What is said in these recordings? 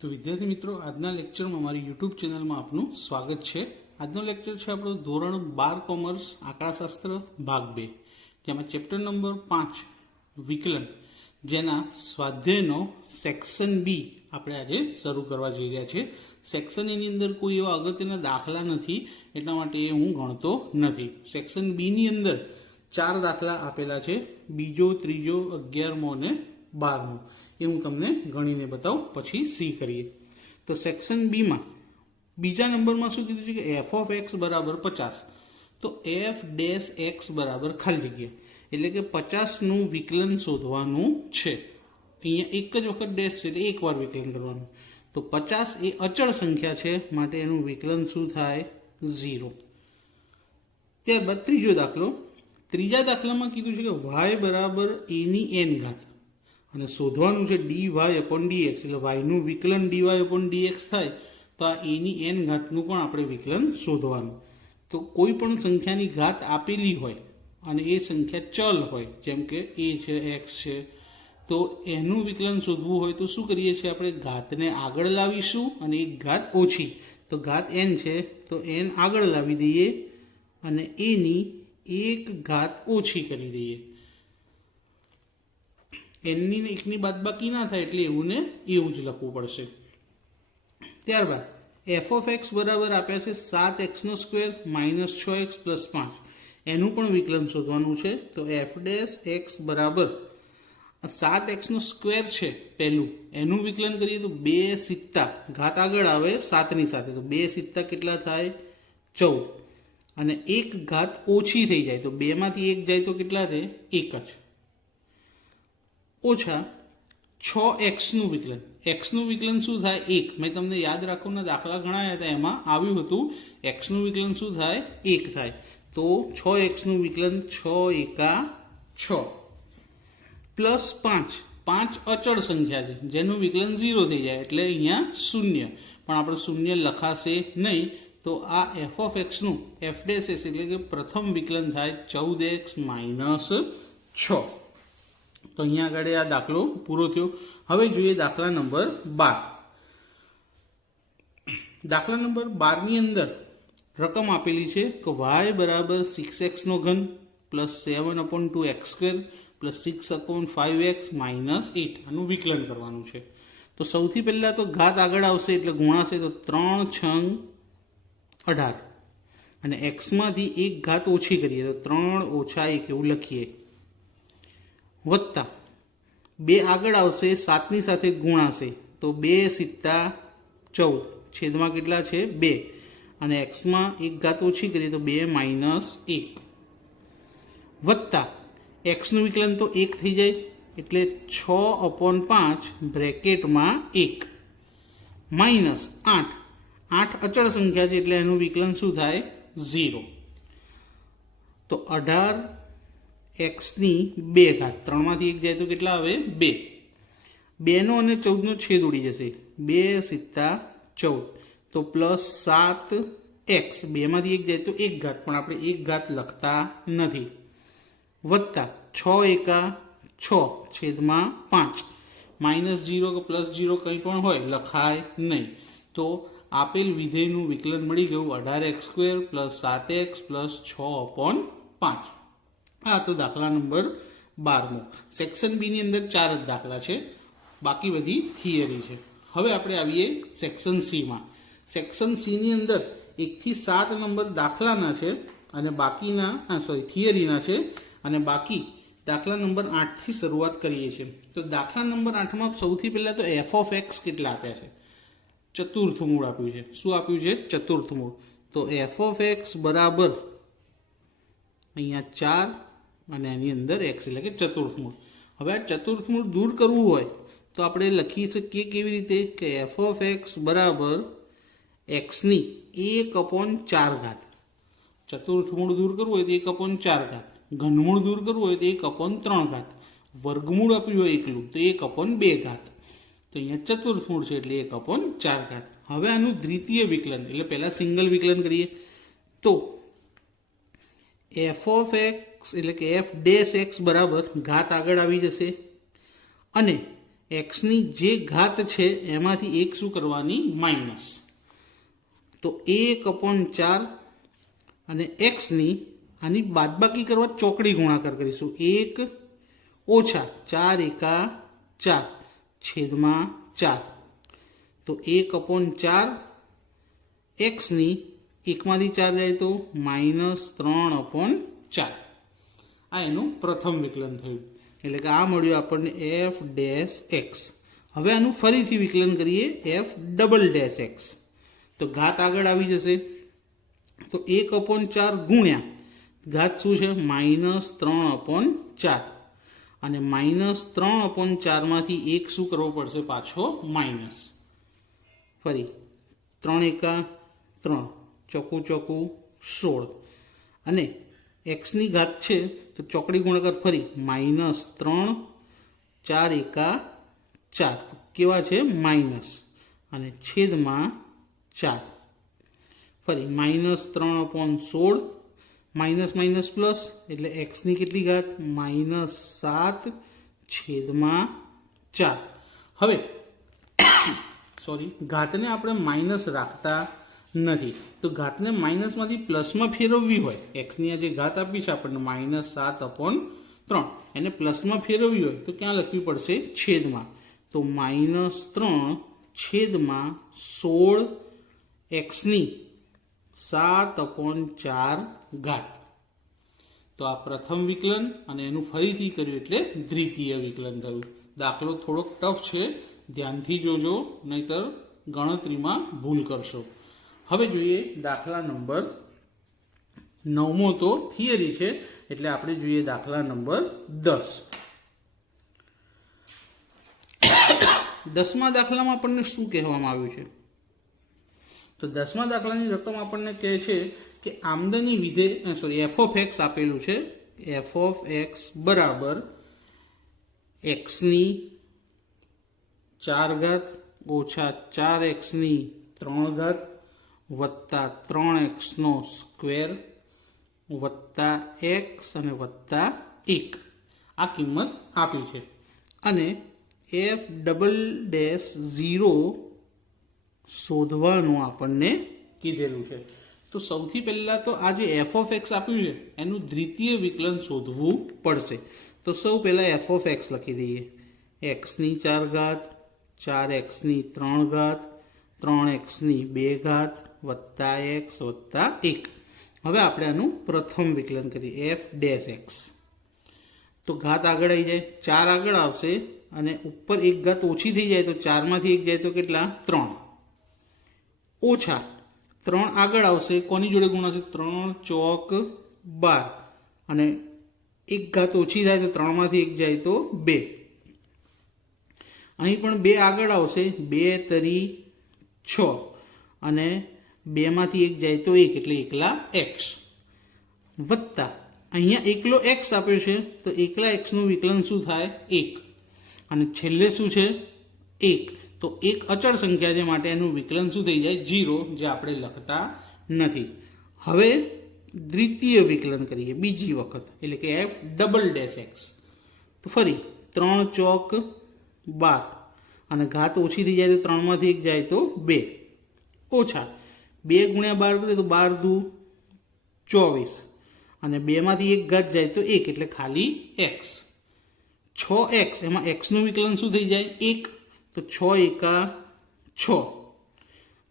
તો વિદ્યાર્થી મિત્રો, આજના લેક્ચરમાં મારી યુટ્યુબ ચેનલમાં આપનું સ્વાગત છે. આજનો લેક્ચર છે આપણો ધોરણ 12 કોમર્સ આંકડાશાસ્ત્ર ભાગ 2, જેમાં ચેપ્ટર નંબર 5 વિકલન, જેના સ્વાધ્યાયનો સેક્શન બી આપણે આજે શરૂ કરવા જઈ રહ્યા છીએ. સેક્શન એની અંદર કોઈ એવા અગત્યના દાખલા નથી, એટલા માટે હું ગણતો નથી. સેક્શન બીની અંદર 4 દાખલા આપેલા છે, બીજો, ત્રીજો, 11મો અને 12મો. એ હું તમને ગણીને બતાવું, પછી સી કરીએ. તો સેક્શન બીમાં બીજા નંબરમાં શું કીધું છે કે એફ ઓફ એક્સ બરાબર 50. તો એફ ડેશ એક્સ બરાબર ખાલી જગ્યા, એટલે કે 50નું વિકલન શોધવાનું છે. અહીંયા એક જ વખત ડેશ છે એટલે એકવાર વિકલન કરવાનું. તો 50 એ અચળ સંખ્યા છે, માટે એનું વિકલન શું થાય? 0. ત્યારબાદ ત્રીજો દાખલો. ત્રીજા દાખલામાં કીધું છે કે વાય બરાબર એની એન ઘાત, અને શોધવાનું છે dy અપોન dx, એટલે yનું વિકલન dy અપોન dx થાય. તો આ એની એન ઘાતનું પણ આપણે વિકલન શોધવાનું. તો કોઈ પણ સંખ્યાની ઘાત આપેલી હોય અને એ સંખ્યા ચલ હોય, જેમ કે એ છે, એક્સ છે, તો એનું વિકલન શોધવું હોય તો શું કરીએ છીએ આપણે? ઘાતને આગળ લાવીશું અને એક ઘાત ઓછી. તો ઘાત એન છે તો એન આગળ લાવી દઈએ અને એની એક ઘાત ઓછી કરી દઈએ. એનની એકની બાદબાકી ના થાય, એટલે એવું ને એવું જ લખવું પડશે. ત્યારબાદ એફ ઓફ એક્સ બરાબર આપ્યા છે 7x² માઇનસ 6x પ્લસ 5. એનું પણ વિકલન શોધવાનું છે. તો એફ ડેશ એક્સ બરાબર 7x² છે પહેલું, એનું વિકલન કરીએ તો 2 સિત્તા, ઘાત આગળ આવે 7ની સાથે, તો 2 સિત્તા કેટલા થાય? 14. અને એક ઘાત ઓછી થઈ જાય, તો 2માંથી 1 જાય તો કેટલા રહે? 1 જ. ઓછા 6xનું વિકલન. એક્સનું વિકલન શું થાય? 1. મેં તમને યાદ રાખોના દાખલા ગણાયા હતા, એમાં આવ્યું હતું એક્સનું વિકલન શું થાય? 1 થાય. તો 6xનું વિકલન 6 એકા 6 પ્લસ 5. 5 અચળ સંખ્યા છે, જેનું વિકલન 0 થઈ જાય, એટલે અહીંયા 0. પણ આપણે 0 લખાશે નહીં. તો આ એફ ઓફ એક્સનું એફ ડેશ એસ, એટલે કે પ્રથમ વિકલન થાય 14x માઇનસ 6. તો અહીંયા આગળ આ દાખલો પૂરો થયો. હવે જોઈએ દાખલા નંબર 12. દાખલા નંબર 12ની અંદર રકમ આપેલી છે કે y બરાબર 6x³ plus 7/2x² plus 6/5x minus 8. આનું વિકલન કરવાનું છે. તો સૌથી પહેલાં તો ઘાત આગળ આવશે એટલે ગુણાશે, તો 3 6 18, અને એક્સમાંથી એક ઘાત ઓછી કરીએ તો 3 - 1 એવું લખીએ, વત્તા 2 આગળ આવશે, 7ની સાથે ગુણાશે, તો 2 સિત્તા 14, છેદમાં કેટલા છે? 2, અને એક્સમાં એક ઘાત ઓછી કરીએ તો 2 માઇનસ 1, વત્તા એક્સનું વિકલન તો 1 થઈ જાય, એટલે 6/5 બ્રેકેટમાં 1 માઇનસ 8. 8 અચળ સંખ્યા છે એટલે એનું વિકલન શું થાય? 0. તો 18xની 2 ઘાત, 3માંથી 1 જાય તો કેટલા આવે? 2. 2નો અને 14નો છેદ ઉડી જશે, 2 સિત્તા 14, તો પ્લસ 7x, 2માંથી 1 જાય તો 1 ઘાત, પણ આપણે 1 ઘાત લખતા નથી, વત્તા 6 એકા 6 છેદમાં 5, માઇનસ 0 કે પ્લસ 0 કંઈ પણ હોય લખાય નહીં. તો આપેલ વિધેયનું વિકલન મળી ગયું 18x² પ્લસ 7x પ્લસ 6/5. આ તો દાખલા નંબર 12મો. સેક્શન બીની અંદર 4 જ દાખલા છે, બાકી બધી થિયરી છે. હવે આપણે આવીએ સેક્શન સીમાં. સેક્શન સીની અંદર 1 થી 7 નંબર દાખલાના છે અને બાકીના થિયરીના છે, અને બાકી દાખલા નંબર 8થી શરૂઆત કરીએ છીએ. તો દાખલા નંબર 8માં સૌથી પહેલાં તો એફ ઓફ એક્સ કેટલા આપ્યા છે? ચતુર્થ મૂળ આપ્યું છે. શું આપ્યું છે? ચતુર્થ મૂળ. તો એફ ઓફ એક્સ બરાબર અહીંયા 4 અને એની અંદર એક્સ, એટલે કે ચતુર્થ મૂળ. હવે આ ચતુર્થ મૂળ દૂર કરવું હોય તો આપણે લખી શકીએ કેવી રીતે? કે એફ ઓફ એક્સ બરાબર એક્સની 1/4. ચતુર્થ મૂળ દૂર કરવું હોય તો 1/4, ઘનમૂળ દૂર કરવું હોય તો 1/3, વર્ગમૂળ આપ્યું હોય એકલું તો 1/2. તો અહીંયા ચતુર્થ મૂળ છે એટલે 1/4. હવે આનું દ્વિતીય વિકલન, એટલે પહેલાં સિંગલ વિકલન કરીએ. તો એફ ઓફ એક્સ એટલે કે એફ ડેશ એક્સ બરાબર ઘાત આગળ આવી જશે, અને એક્સની જે ઘાત છે એમાંથી એક શું કરવાની માઇનસ, તો 1/4 અને એક્સની આની બાદબાકી કરવા ચોકડી ગુણાકાર કરીશું, 1 ઓછા 4 એકા 4 છેદમાં 4, તો 1/4 એક્સની એકમાંથી 4 જાય તો -3/4, આ એનું પ્રથમ વિકલન થયું. એટલે કે આ મળ્યું આપણને એફ ડેશ એક્સ. હવે આનું ફરીથી વિકલન કરીએ એફ ડબલ ડેશ એક્સ, તો ઘાત આગળ આવી જશે, તો 1/4 ગુણ્યા ઘાત શું છે -3/4, અને -3/4 માંથી એક શું કરવો પડશે પાછો માઇનસ, ફરી 3 એકા 3 ચોકું ચોકું 16, અને એક્સની ઘાત છે તો ચોકડી ગુણાકાર ફરી -3 4 એકા 4 કેવા છે માઇનસ, અને છેદમાં 4, ફરી -3/16 માઇનસ માઇનસ પ્લસ એટલે એક્સની કેટલી ઘાત -7 છેદમાં 4. હવે ઘાતને આપણે માઇનસ રાખતા નથી, તો ઘાતને માઇનસમાંથી પ્લસમાં ફેરવવી હોય, એક્સની આ જે ઘાત આપી છે આપણને -7/3, એને પ્લસમાં ફેરવવી હોય તો ક્યાં લખવી પડશે છેદમાં, તો -3 છેદમાં 16 એક્સની 7/4 ઘાત. તો આ પ્રથમ વિકલન, અને એનું ફરીથી કર્યું એટલે દ્વિતીય વિકલન થયું. દાખલો થોડોક ટફ છે, ધ્યાનથી જોજો, નહીતર ગણતરીમાં ભૂલ કરશો. હવે જોઈએ દાખલા નંબર 9મો, તો થિયરી છે એટલે આપણે જોઈએ દાખલા નંબર 10. 10મા દાખલામાં આપણને શું કહેવામાં આવ્યું છે? તો 10મા દાખલાની રકમ આપણને કહે છે કે આમદની વિધેય એફ ઓફ એક્સ આપેલું છે, એફ ઓફ એક્સ બરાબર એક્સની 4 ઘાત ઓછા 4x ની 3 ઘાત વત્તા 3x નો સ્ક્વેર વત્તા એક્સ અને વત્તા 1, આ કિંમત આપી છે. અને એફ ડબલ ડેશ 0 શોધવાનું આપણને કીધેલું છે. તો સૌથી પહેલાં તો આ જે એફ ઓફ એક્સ આપ્યું છે એનું દ્વિતીય વિકલન શોધવું પડશે. તો સૌ પહેલાં એફ ઓફ એક્સ લખી દઈએ, એક્સની 4 ઘાત 4x ની 3 ઘાત 3x ની 2 ઘાત વત્તા એક્સ વત્તા 1. હવે આપણે આનું પ્રથમ વિકલન કરીએ એફ ડેશ એક્સ, તો ઘાત આગળ આવી જાય, 4 આગળ આવશે અને ઉપર એક ઘાત ઓછી થઈ જાય, તો 4માંથી 1 જાય તો કેટલા 3, ઓછા 3 આગળ આવશે, કોની જોડે ગુણાશે 3 ચોક 12, અને એક ઘાત ઓછી થાય તો 3માંથી 1 જાય તો 2, અહીં પણ 2 આગળ આવશે, 2 તરી 6, અને 2માંથી 1 જાય તો 1 એટલે એકલા એક્સ, વત્તા અહીંયા એકલો એક્સ આપ્યો છે તો એકલા એક્સનું વિકલન શું થાય 1, અને છેલ્લે શું છે 1, તો એક અચળ સંખ્યા છે માટે એનું વિકલન શું થઈ જાય 0, જે આપણે લખતા નથી. હવે દ્વિતીય વિકલન કરીએ બીજી વખત, એટલે કે એફ ડબલ ડેશ એક્સ, તો ફરી 3 ચોક 12, અને ઘાત ઓછી થઈ જાય તો 3માંથી 1 જાય તો 2, ઓછા 2 ગુણ્યા 12 કરીએ તો 12 દુ 24, અને 2માંથી 1 ઘાત જાય તો 1 એટલે ખાલી એક્સ, 6x, એમાં એક્સનું વિકલન શું થઈ જાય 1, તો 6 એકા 6,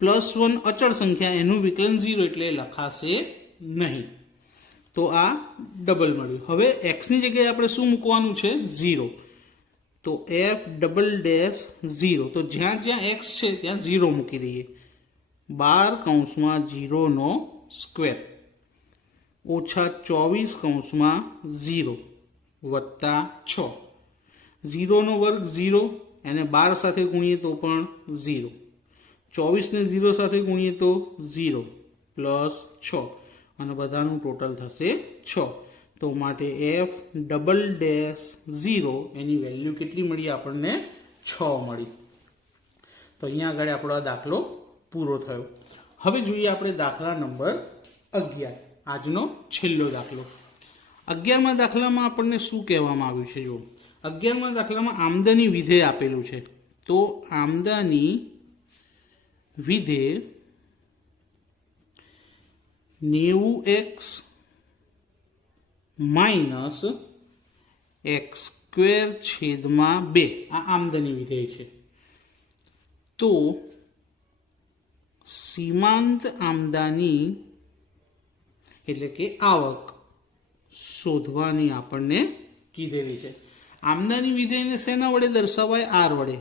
+1 અચળ સંખ્યા એનું વિકલન 0 એટલે લખાશે નહીં. તો આ ડબલ મળ્યું. હવે એક્સની જગ્યાએ આપણે શું મૂકવાનું છે 0, તો એફ ડબલ ડેશ 0, તો જ્યાં જ્યાં એક્સ છે ત્યાં 0 મૂકી દઈએ, 12 સ્ક્વેર ઓછા 24 0 વત્તા 6, 0 વર્ગ 0, એને 12 સાથે ગુણીએ તો પણ 0, 24ને 0 સાથે ગુણીએ તો 0 પ્લસ 6, અને બધાનું ટોટલ થશે 6. તો માટે એફ ડબલ ડેશ 0 એની વેલ્યુ કેટલી મળી આપણને 6 મળી. તો અહીંયા આગળ આપણો આ દાખલો પૂરો થયો. હવે જોઈએ આપણે દાખલા નંબર 11, આજનો છેલ્લો દાખલો. 11મા દાખલામાં આપણને શું કહેવામાં આવ્યું છે? જો 11મા દાખલામાં આમદની વિધેય આપેલું છે, તો આમદની વિધેય 90x માઇનસ x² છેદમાં 2 આ આમદની વિધેય છે. તો સીમાંત આમદની એટલે કે આવક શોધવાની આપણને કીધેલી છે. આમદની વિધેયને શેના વડે દર્શાવાય? આર વડે.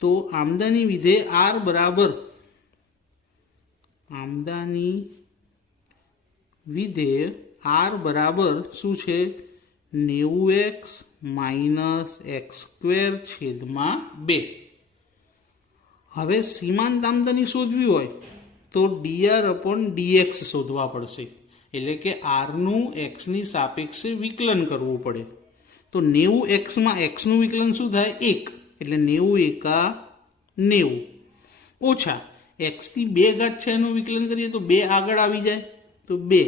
તો આમદની વિધેય આર બરાબર આમદની વિધેય આર બરાબર શું છે? 90x માઇનસ x² છેદમાં 2. હવે સીમાંત આમદની શોધવી હોય તો dr/dx શોધવા પડશે, એટલે કે આરનું એક્સની સાપેક્ષે વિકલન કરવું પડે. તો 90xમાં એક્સનું વિકલન શું થાય? 1, એટલે 90 × 90 ઓછા એક્સથી 2 ઘાત છે એનું વિકલન કરીએ તો 2 આગળ આવી જાય તો 2,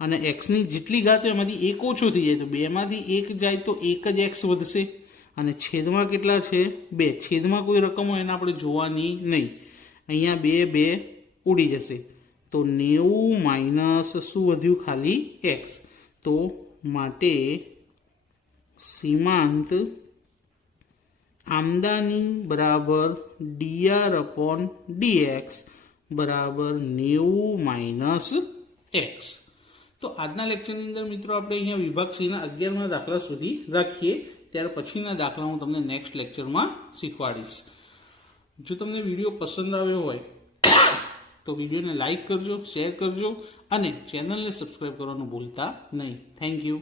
અને એક્સની જેટલી ઘાત હોય એમાંથી 1 ઓછો થઈ જાય તો 2માંથી 1 જાય તો 1 જ એક્સ વધશે. અને છેદમાં કેટલા છે? 2. છેદમાં કોઈ રકમ હોય એને આપણે જોવાની નહીં. અહીંયા 2 ઉડી જશે. તો 90 માઇનસ શું વધ્યું? ખાલી એક્સ. તો માટે સીમાંત આમદની બરાબર dr/dx બરાબર 90 માઇનસ એક્સ. તો આજના લેક્ચરની અંદર મિત્રો આપણે અહીંયા વિભાગ સીના 11મા દાખલા સુધી રાખીએ. ત્યાર પછીના દાખલા હું તમને નેક્સ્ટ લેક્ચરમાં શીખવાડીશ. જો તમને વિડીયો પસંદ આવ્યો હોય તો વિડીયોને લાઈક કરજો, શેર કરજો અને ચેનલને સબસ્ક્રાઈબ કરવાનું ભૂલતા નહીં. Thank you.